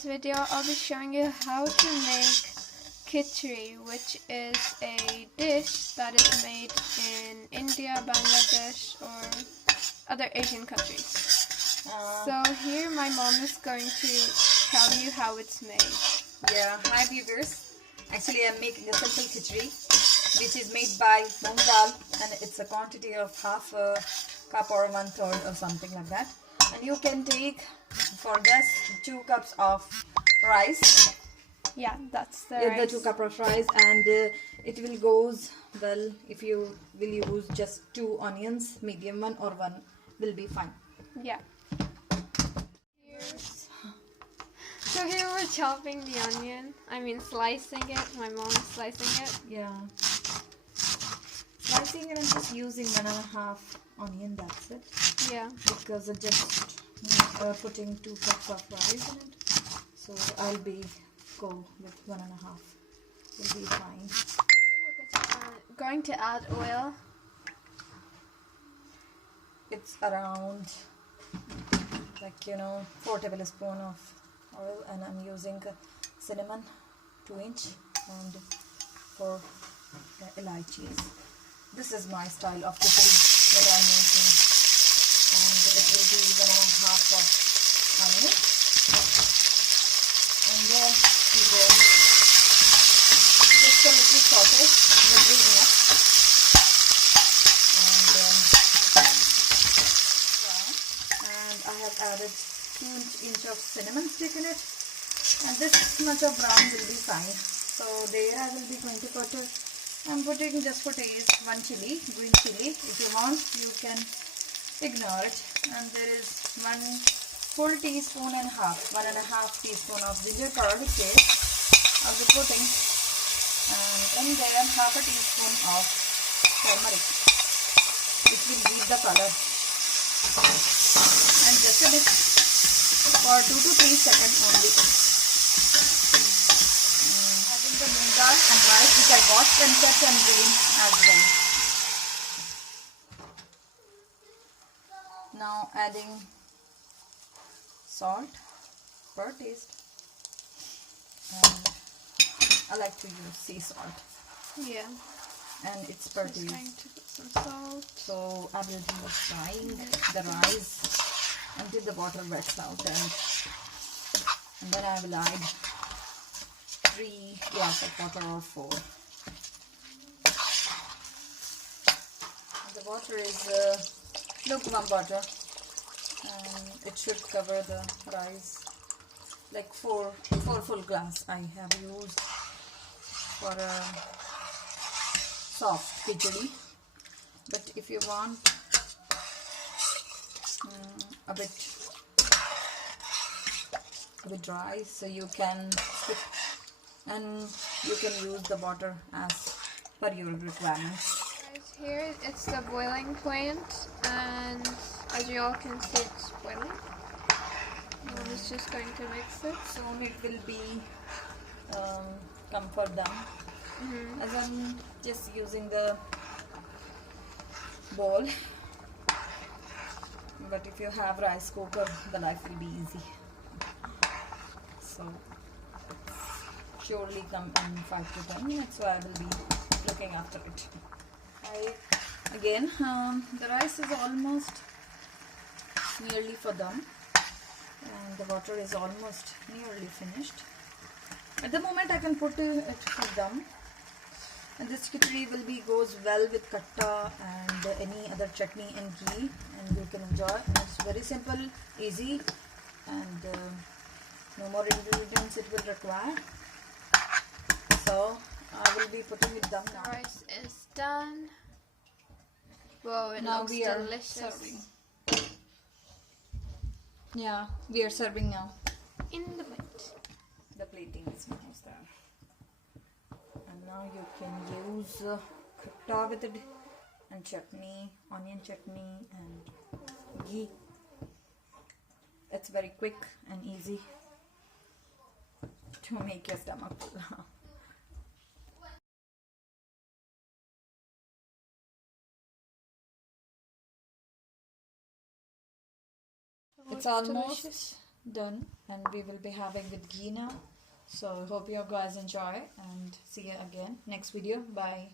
this video, I'll be showing you how to make khichdi, which is a dish that is made in India, Bangladesh, or other Asian countries. So here my mom is going to tell you how it's made. Yeah, hi viewers. Actually, I'm making a simple khichdi, which is made by moong dal, and it's a quantity of half a cup or 1/3 or something like that. And you can take for this 2 cups of rice. Yeah, that's the The rice. 2 cups of rice, and it will goes well if you will use just 2 onions, medium one or one will be fine. Yeah. So here we're chopping the onion. I mean slicing it. My mom's slicing it. Yeah. Slicing it and just using 1.5 onion, that's it. Yeah. Because I just putting 2 cups of rice in it. So I'll be go with 1.5. Will be fine. We're going to add oil. It's around 4 tablespoons of oil, and I'm using cinnamon 2-inch and 4 elaichis. This is my style of khichdi that I'm making, and it will be 1.5 of onion, and then we go just a little saute, will be enough, and I have added 2-inch of cinnamon stick in it, and this much of brown will be fine. So there I will be going to put I'm putting just for taste 1 chili, green chili. If you want, you can ignore it. And there is 1 full teaspoon and half, 1.5 teaspoon of ginger garlic paste I'll be putting, and in there half a teaspoon of turmeric, which will give the color. And just a bit for 2 to 3 seconds only. The moong dal and rice, which I washed and kept and drained as well. Now adding salt per taste, and I like to use sea salt. Yeah. And it's per Just taste. going to put some salt. So I will be frying the rice until the water wets out, and then I will add 3 glasses of water or 4. The water is lukewarm water, and it should cover the rice. Like 4 full glass I have used for a soft khichdi. But if you want a bit dry, so you can skip, and you can use the water as per your requirements. Guys, here it's the boiling point, and as you all can see, it's boiling. I'm just going to mix it. Soon it will be comfort done. As I'm just using the bowl, but if you have rice cooker, the life will be easy. So surely come in 5 to 10 minutes, so I will be looking after it. Again, the rice is almost nearly for done, and the water is almost nearly finished. At the moment I can put it for dum, and this khichdi will be goes well with katta and any other chutney and ghee, and you can enjoy. And it's very simple, easy, and no more ingredients it will require. So I will be putting it down now. The rice is done. Whoa, it Now looks we are delicious. serving. Yeah, we are serving now. In the plate. The plating is almost there. And now you can use katta with it, and chutney, onion chutney and ghee. It's very quick and easy to make your stomach full. It's almost delicious. done, and we will be having with ghee now. So hope you guys enjoy, and see you again next video. Bye.